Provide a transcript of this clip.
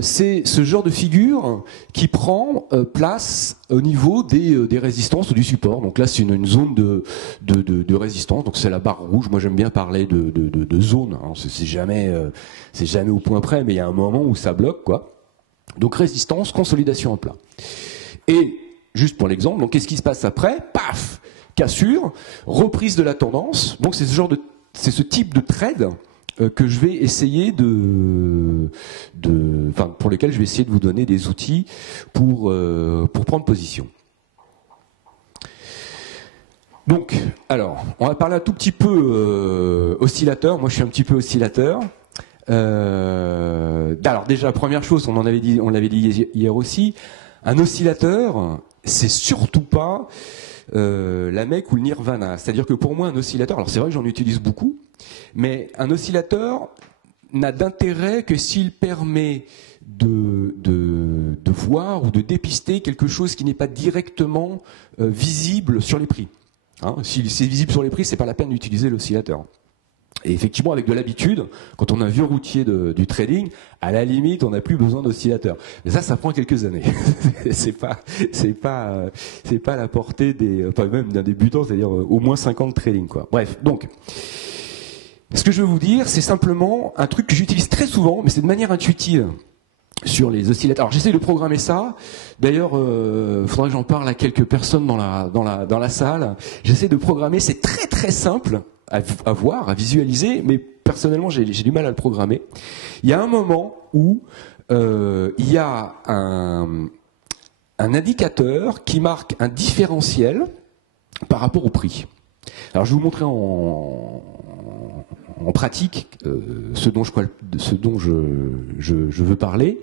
c'est ce genre de figure qui prend place au niveau des résistances ou du support. Donc là, c'est une zone de résistance. Donc c'est la barre rouge. Moi, j'aime bien parler de zone. Hein. C'est jamais au point près, mais il y a un moment où ça bloque, quoi. Donc résistance, consolidation en plat. Et juste pour l'exemple, donc qu'est-ce qui se passe après? Paf, cassure, reprise de la tendance. Donc c'est ce type de trade que je vais essayer pour lesquels je vais essayer de vous donner des outils pour prendre position. Donc, alors, on va parler un tout petit peu oscillateur. Moi, je suis un petit peu oscillateur. Alors déjà, première chose, on l'avait dit hier aussi, un oscillateur, c'est surtout pas la Mecque ou le Nirvana. C'est-à-dire que pour moi, un oscillateur, alors c'est vrai que j'en utilise beaucoup, mais un oscillateur n'a d'intérêt que s'il permet de voir ou de dépister quelque chose qui n'est pas directement visible sur les prix. Hein, si c'est visible sur les prix, c'est pas la peine d'utiliser l'oscillateur. Et effectivement, avec de l'habitude, quand on est un vieux routier du trading, à la limite, on n'a plus besoin d'oscillateur. Mais ça prend quelques années. c'est pas la portée même d'un débutant, c'est-à-dire au moins 5 ans de trading, quoi. Bref, donc, ce que je veux vous dire, c'est simplement un truc que j'utilise très souvent, mais c'est de manière intuitive. Sur les oscillateurs. Alors j'essaie de programmer ça. D'ailleurs, faudrait que j'en parle à quelques personnes dans la salle. J'essaie de programmer. C'est très très simple à voir, à visualiser, mais personnellement j'ai du mal à le programmer. Il y a un moment où il y a un indicateur qui marque un différentiel par rapport au prix. Alors je vais vous montrer en pratique ce dont je veux parler.